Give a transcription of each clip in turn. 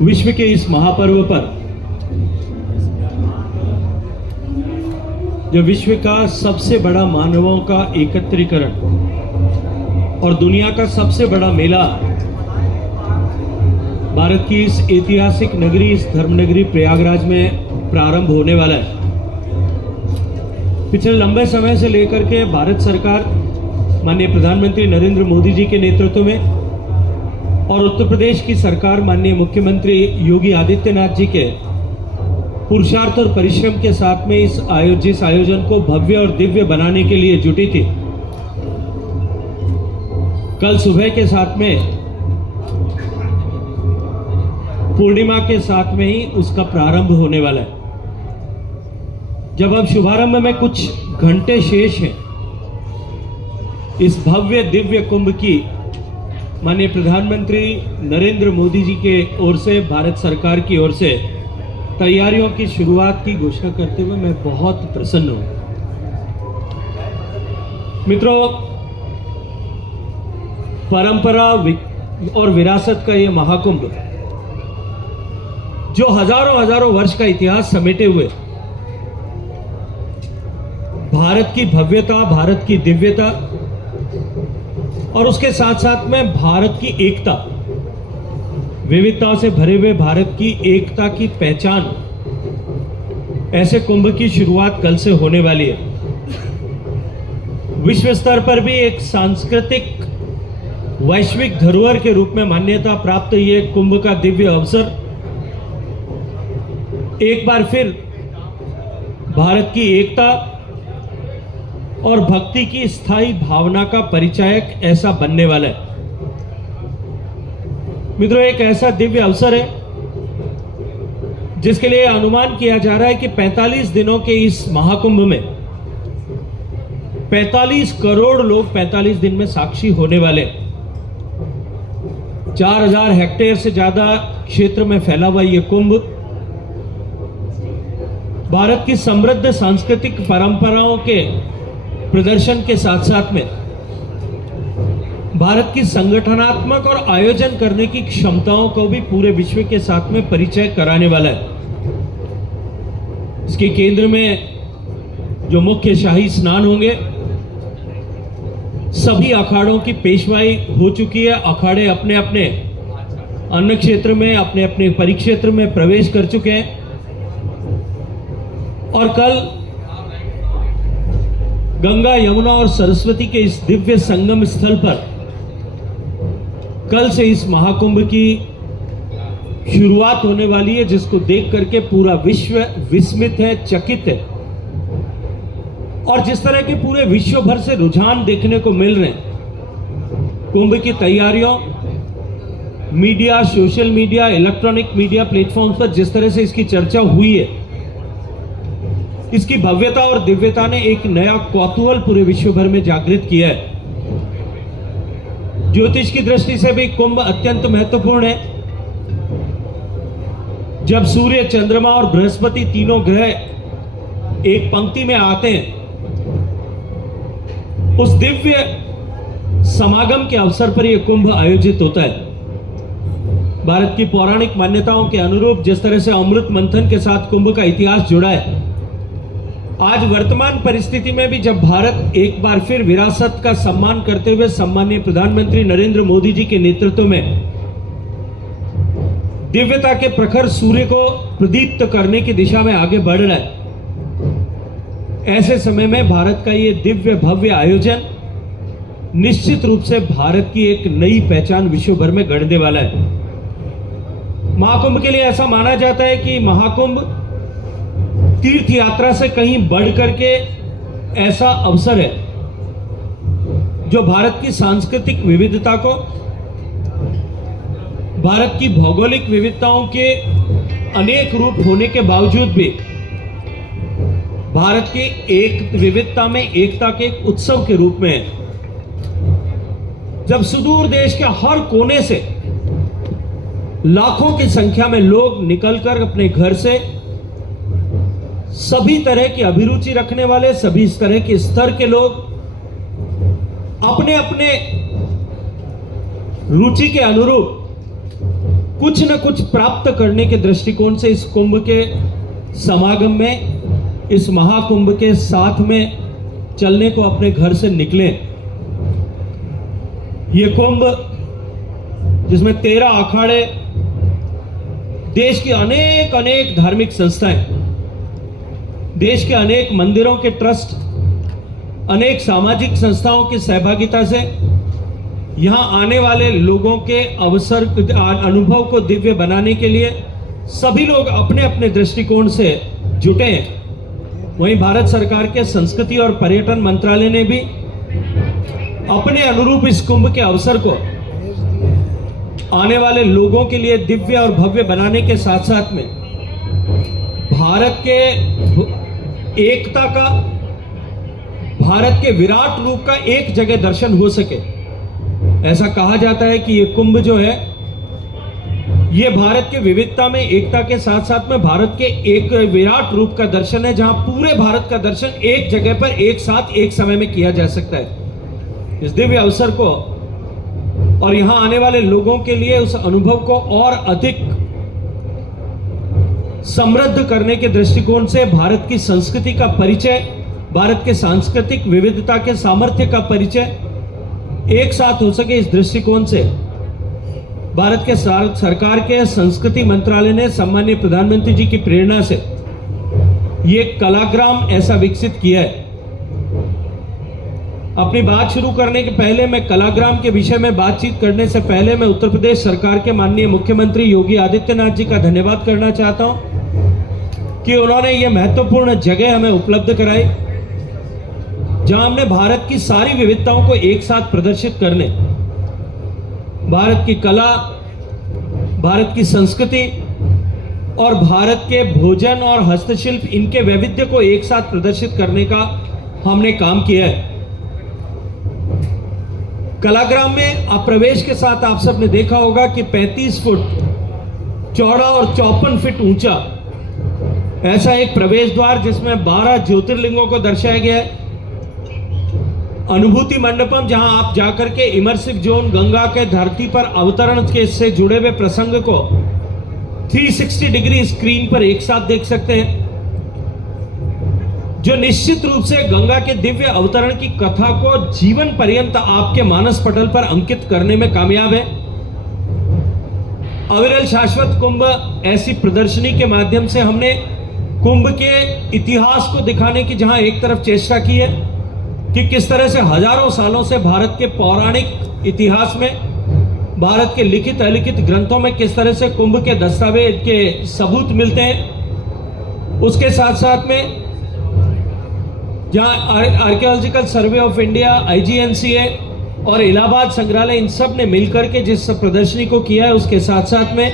विश्व के इस महापर्व पर जो विश्व का सबसे बड़ा मानवों का एकत्रीकरण और दुनिया का सबसे बड़ा मेला भारत की इस ऐतिहासिक नगरी, इस धर्मनगरी प्रयागराज में प्रारंभ होने वाला है। पिछले लंबे समय से लेकर के भारत सरकार माननीय प्रधानमंत्री नरेंद्र मोदी जी के नेतृत्व में और उत्तर प्रदेश की सरकार माननीय मुख्यमंत्री योगी आदित्यनाथ जी के पुरुषार्थ और परिश्रम के साथ में इस आयोजन को भव्य और दिव्य बनाने के लिए जुटी थी। कल सुबह के साथ में पूर्णिमा के साथ में ही उसका प्रारंभ होने वाला है। जब अब शुभारंभ में कुछ घंटे शेष हैं, इस भव्य दिव्य कुंभ की माननीय प्रधानमंत्री नरेंद्र मोदी जी के ओर से, भारत सरकार की ओर से तैयारियों की शुरुआत की घोषणा करते हुए मैं बहुत प्रसन्न हूं। मित्रों, परंपरा और विरासत का यह महाकुंभ जो हजारों वर्ष का इतिहास समेटे हुए भारत की भव्यता, भारत की दिव्यता और उसके साथ साथ में भारत की एकता, विविधताओं से भरे हुए भारत की एकता की पहचान, ऐसे कुंभ की शुरुआत कल से होने वाली है। विश्व स्तर पर भी एक सांस्कृतिक वैश्विक धरोहर के रूप में मान्यता प्राप्त ये कुंभ का दिव्य अवसर एक बार फिर भारत की एकता और भक्ति की स्थायी भावना का परिचायक ऐसा बनने वाला है। मित्रों, एक ऐसा दिव्य अवसर है जिसके लिए अनुमान किया जा रहा है कि 45 दिनों के इस महाकुंभ में 45 करोड़ लोग 45 दिन में साक्षी होने वाले। 4000 हेक्टेयर से ज्यादा क्षेत्र में फैला हुआ यह कुंभ भारत की समृद्ध सांस्कृतिक परंपराओं के प्रदर्शन के साथ साथ में भारत की संगठनात्मक और आयोजन करने की क्षमताओं को भी पूरे विश्व के साथ में परिचय कराने वाला है। इसके केंद्र में जो मुख्य शाही स्नान होंगे, सभी अखाड़ों की पेशवाई हो चुकी है। अखाड़े अपने अपने अन्न क्षेत्र में, अपने अपने परिक्षेत्र में प्रवेश कर चुके हैं और कल गंगा, यमुना और सरस्वती के इस दिव्य संगम स्थल पर कल से इस महाकुंभ की शुरुआत होने वाली है, जिसको देख करके पूरा विश्व विस्मित है, चकित है। और जिस तरह के पूरे विश्व भर से रुझान देखने को मिल रहे हैं कुंभ की तैयारियों, media, social media, electronic media platforms पर जिस तरह से इसकी चर्चा हुई है, इसकी भव्यता और दिव्यता ने एक नया कौतूहल पूरे विश्व भर में जागृत किया है। ज्योतिष की दृष्टि से भी कुंभ अत्यंत महत्वपूर्ण है। जब सूर्य, चंद्रमा और बृहस्पति तीनों ग्रह एक पंक्ति में आते हैं, उस दिव्य समागम के अवसर पर यह कुंभ आयोजित होता है। भारत की पौराणिक मान्यताओं के अनुरूप जिस तरह से अमृत मंथन के साथ कुंभ का इतिहास जुड़ा है, आज वर्तमान परिस्थिति में भी जब भारत एक बार फिर विरासत का सम्मान करते हुए सम्माननीय प्रधानमंत्री नरेंद्र मोदी जी के नेतृत्व में दिव्यता के प्रखर सूर्य को प्रदीप्त करने की दिशा में आगे बढ़ रहा है, ऐसे समय में भारत का ये दिव्य भव्य आयोजन निश्चित रूप से भारत की एक नई पहचान विश्व भर में गढ़ने वाला है। महाकुंभ के लिए ऐसा माना जाता है कि महाकुंभ तीर्थ यात्रा से कहीं बढ़ करके ऐसा अवसर है जो भारत की सांस्कृतिक विविधता को, भारत की भौगोलिक विविधताओं के अनेक रूप होने के बावजूद भी भारत की एक विविधता में एकता के एक उत्सव के रूप में है। जब सुदूर देश के हर कोने से लाखों की संख्या में लोग निकलकर अपने घर से, सभी तरह की अभिरुचि रखने वाले, सभी इस तरह के स्तर के लोग अपने अपने रुचि के अनुरूप कुछ न कुछ प्राप्त करने के दृष्टिकोण से इस कुंभ के समागम में, इस महाकुंभ के साथ में चलने को अपने घर से निकले। ये कुंभ जिसमें 13 अखाड़े, देश की अनेक अनेक धार्मिक संस्थाएं, देश के अनेक मंदिरों के ट्रस्ट, अनेक सामाजिक संस्थाओं की सहभागिता से यहां आने वाले लोगों के अनुभव को दिव्य बनाने के लिए सभी लोग अपने अपने दृष्टिकोण से जुटे हैं। वहीं भारत सरकार के संस्कृति और पर्यटन मंत्रालय ने भी अपने अनुरूप इस कुंभ के अवसर को आने वाले लोगों के लिए दिव्य और भव्य बनाने के साथ साथ में भारत के एकता का, भारत के विराट रूप का एक जगह दर्शन हो सके। ऐसा कहा जाता है कि ये कुंभ जो है, ये भारत के विविधता में एकता के साथ साथ में भारत के एक विराट रूप का दर्शन है, जहां पूरे भारत का दर्शन एक जगह पर एक साथ एक समय में किया जा सकता है। इस दिव्य अवसर को और यहां आने वाले लोगों के लिए उस अनुभव को और अधिक समृद्ध करने के दृष्टिकोण से भारत की संस्कृति का परिचय, भारत के सांस्कृतिक विविधता के सामर्थ्य का परिचय एक साथ हो सके, इस दृष्टिकोण से भारत के सरकार के संस्कृति मंत्रालय ने सम्माननीय प्रधानमंत्री जी की प्रेरणा से ये कलाग्राम ऐसा विकसित किया है। अपनी बात शुरू करने के पहले मैं कलाग्राम के विषय में बातचीत करने से पहले मैं उत्तर प्रदेश सरकार के माननीय मुख्यमंत्री योगी आदित्यनाथ जी का धन्यवाद करना चाहता हूं कि उन्होंने ये महत्वपूर्ण जगह हमें उपलब्ध कराई, जहां हमने भारत की सारी विविधताओं को एक साथ प्रदर्शित करने, भारत की कला, भारत की संस्कृति और भारत के भोजन और हस्तशिल्प, इनके वैविध्य को एक साथ प्रदर्शित करने का हमने काम किया है। कलाग्राम में आप प्रवेश के साथ आप सबने देखा होगा कि 35 फुट चौड़ा और 54 फीट ऊंचा ऐसा एक प्रवेश द्वार, जिसमें 12 ज्योतिर्लिंगों को दर्शाया गया है। अनुभूति मंडपम, जहां आप जाकर के इमर्सिव जोन, गंगा के धरती पर अवतरण के से जुड़े हुए प्रसंग को 360 डिग्री स्क्रीन पर एक साथ देख सकते हैं, जो निश्चित रूप से गंगा के दिव्य अवतरण की कथा को जीवन पर्यंत आपके मानस पटल पर अंकित करने में कामयाब है। अविरल शाश्वत कुंभ ऐसी प्रदर्शनी के माध्यम से हमने कुंभ के इतिहास को दिखाने की जहां एक तरफ चेष्टा की है कि किस तरह से हजारों सालों से भारत के पौराणिक इतिहास में, भारत के लिखित अलिखित ग्रंथों में किस तरह से कुंभ के दस्तावेज के सबूत मिलते हैं। उसके साथ साथ में जहां archaeological survey of India, IGNCA और इलाहाबाद संग्रहालय, इन सब ने मिलकर के जिस प्रदर्शनी को किया है, उसके साथ साथ में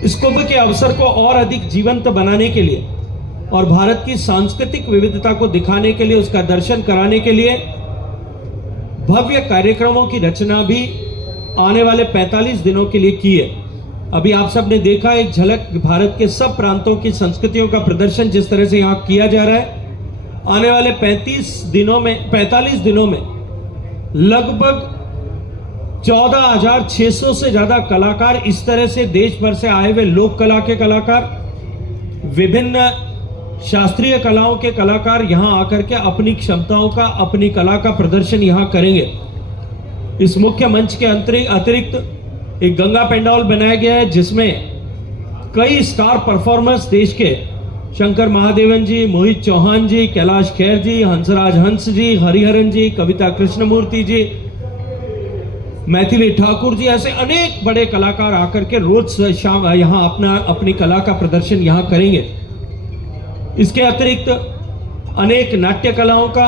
इस कुंभ के अवसर को और अधिक जीवंत बनाने के लिए और भारत की सांस्कृतिक विविधता को दिखाने के लिए, उसका दर्शन कराने के लिए भव्य कार्यक्रमों की रचना भी आने वाले 45 दिनों के लिए की है। अभी आप सब ने देखा एक झलक भारत के सब प्रांतों की संस्कृतियों का प्रदर्शन जिस तरह से यहां किया जा रहा है। आने वाले 45 दिनों में लगभग 14,600 से ज्यादा कलाकार, इस तरह से देश भर से आए हुए लोक कला के कलाकार, विभिन्न शास्त्रीय कलाओं के कलाकार यहां आकर के अपनी क्षमताओं का, अपनी कला का प्रदर्शन यहां करेंगे। इस मुख्य मंच के अतिरिक्त एक गंगा पेंडाल बनाया गया है, जिसमें कई स्टार परफॉर्मर्स देश के शंकर महादेवन जी, मोहित चौहान जी, कैलाश खेर जी, हंसराज हंस जी, हरिहरन जी, कविता कृष्णमूर्ति जी, मैथिली ठाकुर जी, ऐसे अनेक बड़े कलाकार आकर के रोज शाम यहां अपनी कला का प्रदर्शन यहां करेंगे। इसके अतिरिक्त अनेक नाट्य कलाओं का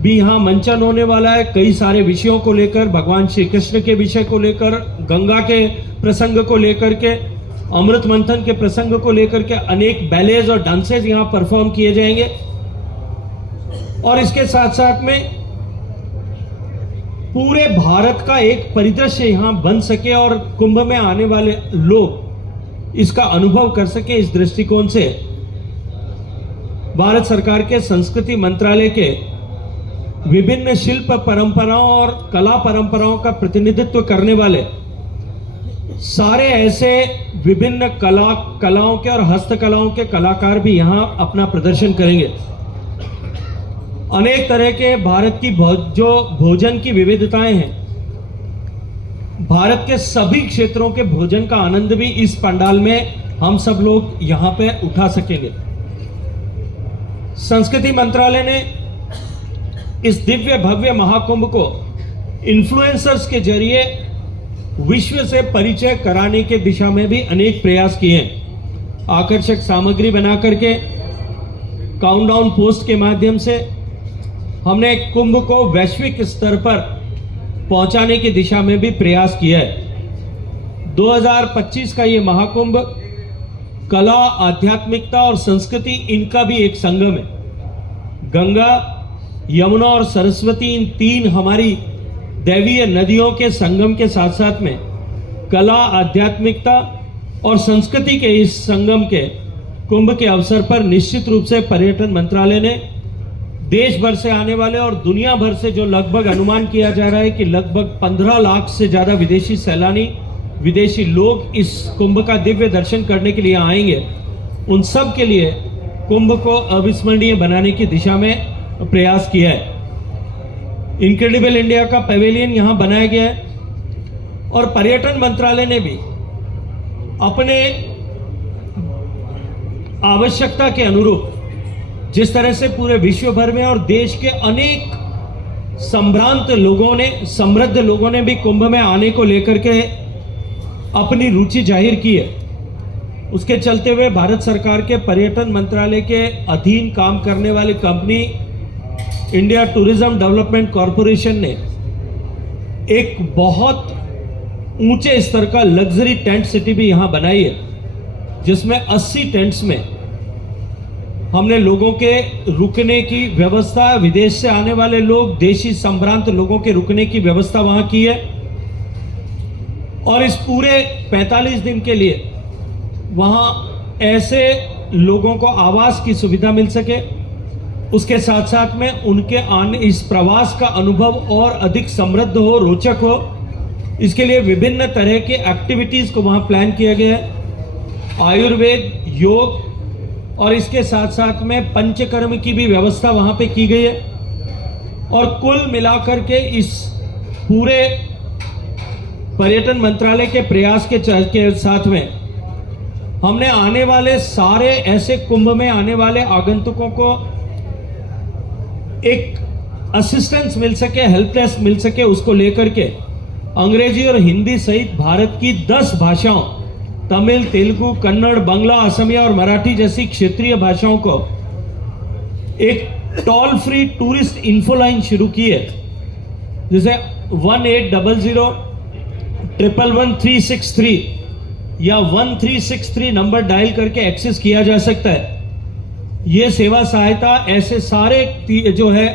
भी यहाँ मंचन होने वाला है, कई सारे विषयों को लेकर, भगवान श्री कृष्ण के विषय को लेकर, गंगा के प्रसंग को लेकर के, अमृत मंथन के प्रसंग को लेकर के अनेक बैलेज और डांसेज यहाँ परफॉर्म किए जाएंगे। और इसके साथ साथ में पूरे भारत का एक परिदृश्य यहाँ बन सके और कुंभ में आने वाले लोग इसका अनुभव कर सके, इस दृष्टिकोण से भारत सरकार के संस्कृति मंत्रालय के विभिन्न शिल्प परंपराओं और कला परंपराओं का प्रतिनिधित्व करने वाले सारे ऐसे विभिन्न कलाओं के और हस्तकलाओं के कलाकार भी यहां अपना प्रदर्शन करेंगे। अनेक तरह के भारत की जो भोजन की विविधताएं हैं, भारत के सभी क्षेत्रों के भोजन का आनंद भी इस पंडाल में हम सब लोग यहां पे उठा सकेंगे। संस्कृति मंत्रालय ने इस दिव्य भव्य महाकुंभ को इन्फ्लुएंसर्स के जरिए विश्व से परिचय कराने के दिशा में भी अनेक प्रयास किए हैं। आकर्षक सामग्री बना करके काउंटडाउन पोस्ट के माध्यम से हमने कुंभ को वैश्विक स्तर पर पहुंचाने की दिशा में भी प्रयास किया है। 2025 का ये महाकुंभ कला, आध्यात्मिकता और संस्कृति इनका भी एक संगम है। गंगा, यमुना और सरस्वती इन तीन हमारी दैवीय नदियों के संगम के साथ साथ में कला, आध्यात्मिकता और संस्कृति के इस संगम के कुंभ के अवसर पर निश्चित रूप से पर्यटन मंत्रालय ने देश भर से आने वाले और दुनिया भर से जो लगभग अनुमान किया जा रहा है कि लगभग 15 लाख से ज्यादा विदेशी सैलानी, विदेशी लोग इस कुंभ का दिव्य दर्शन करने के लिए आएंगे, उन सब के लिए कुंभ को अविस्मरणीय बनाने की दिशा में प्रयास किया है। इनक्रेडिबल इंडिया का पैवेलियन यहां बनाया गया है और पर्यटन मंत्रालय ने भी अपने आवश्यकता के अनुरूप जिस तरह से पूरे विश्व भर में और देश के अनेक समृद्ध लोगों ने भी कुंभ में आने को लेकर के अपनी रुचि जाहिर की है, उसके चलते हुए भारत सरकार के पर्यटन मंत्रालय के अधीन काम करने वाली company India tourism development corporation ने एक बहुत ऊंचे स्तर का लग्जरी टेंट सिटी भी यहां बनाई है, जिसमें 80 टेंट्स में हमने लोगों के रुकने की व्यवस्था, विदेश से आने वाले लोग, देशी संभ्रांत लोगों के रुकने की व्यवस्था वहां की है। और इस पूरे 45 दिन के लिए वहां ऐसे लोगों को आवास की सुविधा मिल सके, उसके साथ साथ में उनके आने इस प्रवास का अनुभव और अधिक समृद्ध हो, रोचक हो, इसके लिए विभिन्न तरह के एक्टिविटीज को वहां प्लान किया गया है। आयुर्वेद, योग और इसके साथ साथ में पंचकर्म की भी व्यवस्था वहां पे की गई है। और कुल मिलाकर के इस पूरे पर्यटन मंत्रालय के प्रयास के साथ में हमने आने वाले सारे ऐसे कुंभ में आने वाले आगंतुकों को एक असिस्टेंस मिल सके, हेल्पलेस मिल सके, उसको लेकर के अंग्रेजी और हिंदी सहित भारत की 10 भाषाओं, तमिल, तेलुगु, कन्नड़, बांग्ला, असमिया और मराठी जैसी क्षेत्रीय भाषाओं को एक टोल फ्री टूरिस्ट इन्फोलाइन शुरू की है, जिसे 1800-111-363 या 1363 नंबर डायल करके एक्सेस किया जा सकता है। यह सेवा सहायता ऐसे सारे जो है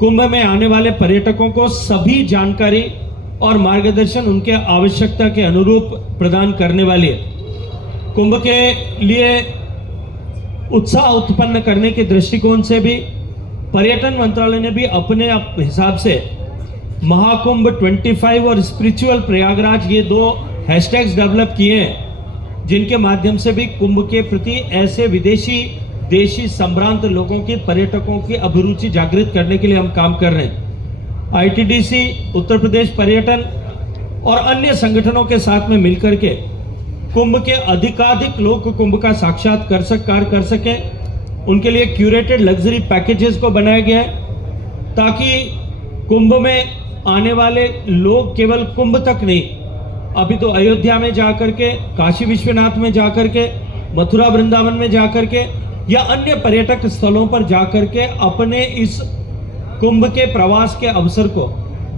कुंभ में आने वाले पर्यटकों को सभी जानकारी और मार्गदर्शन उनके आवश्यकता के अनुरूप प्रदान करने वाली है। कुंभ के लिए उत्साह उत्पन्न करने के दृष्टिकोण से भी पर्यटन मंत्रालय ने भी अपने हिसाब से महाकुंभ 25 और स्पिरिचुअल प्रयागराज, ये 2 हैशटैग्स डेवलप किए हैं, जिनके माध्यम से भी कुंभ के प्रति ऐसे विदेशी, देशी संभ्रांत लोगों की, पर्यटकों की अभिरुचि जागृत करने के लिए हम काम कर रहे हैं। आईटीडीसी, उत्तर प्रदेश पर्यटन और अन्य संगठनों के साथ में मिलकर के कुंभ के अधिकाधिक लोग कुंभ का साक्षात्कार कर सकें, उनके लिए क्यूरेटेड लग्जरी पैकेजेस को बनाया गया है, ताकि कुंभ में आने वाले लोग केवल कुंभ तक नहीं, अभी तो अयोध्या में जाकर के, काशी विश्वनाथ में जाकर के, मथुरा वृंदावन में जाकर के या अन्य पर्यटक स्थलों पर जाकर के अपने इस कुंभ के प्रवास के अवसर को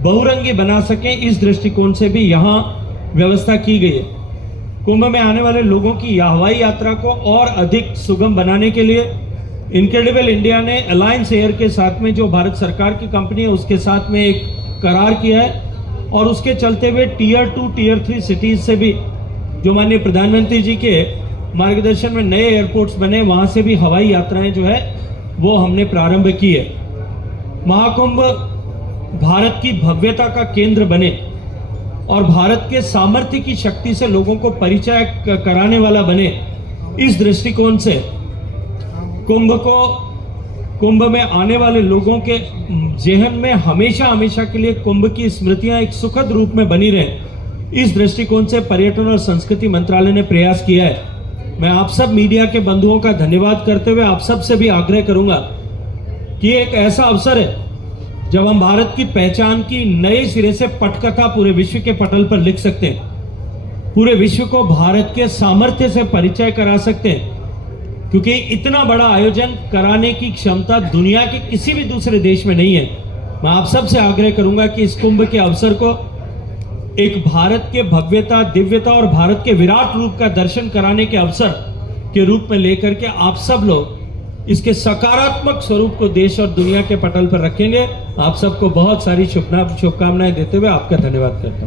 बहुरंगी बना सकें, इस दृष्टिकोण से भी यहां व्यवस्था की गई है। कुंभ में आने वाले लोगों की हवाई यात्रा को और अधिक सुगम बनाने के लिए इनक्रेडिबल इंडिया ने अलायंस एयर के साथ में, जो भारत सरकार की कंपनी है, उसके साथ में एक करार किया है और उसके चलते हुए टीयर 2, टीयर 3 सिटीज से भी, जो माननीय प्रधानमंत्री जी के मार्गदर्शन में नए एयरपोर्ट्स बने, वहां से भी हवाई यात्राएं जो है वो हमने प्रारंभ की है। महाकुंभ भारत की भव्यता का केंद्र बने, और भारत के सामर्थ्य की शक्ति से लोगों को परिचय कराने वाला बने, इस दृष्टिकोण से कुंभ में आने वाले लोगों के जेहन में हमेशा हमेशा के लिए कुंभ की स्मृतियां एक सुखद रूप में बनी रहे, इस दृष्टिकोण से पर्यटन और संस्कृति मंत्रालय ने प्रयास किया है। मैं आप सब मीडिया के बंधुओं का धन्यवाद करते हुए आप सब से भी आग्रह करूंगा कि एक ऐसा अवसर है जब हम भारत की पहचान की नए सिरे से पटकथा पूरे विश्व के पटल पर लिख सकते हैं, पूरे विश्व को भारत के सामर्थ्य से परिचय करा सकते हैं, क्योंकि इतना बड़ा आयोजन कराने की क्षमता दुनिया के किसी भी दूसरे देश में नहीं है। मैं आप सब से आग्रह करूंगा कि इस कुंभ के अवसर को एक भारत के भव्यता, दिव्यता और भारत के विराट रूप का दर्शन कराने के अवसर के रूप में लेकर के आप सब लोग इसके सकारात्मक स्वरूप को देश और दुनिया के पटल पर रखेंगे। आप सबको बहुत सारी शुभकामनाएं देते हुए आपका धन्यवाद करता हूं।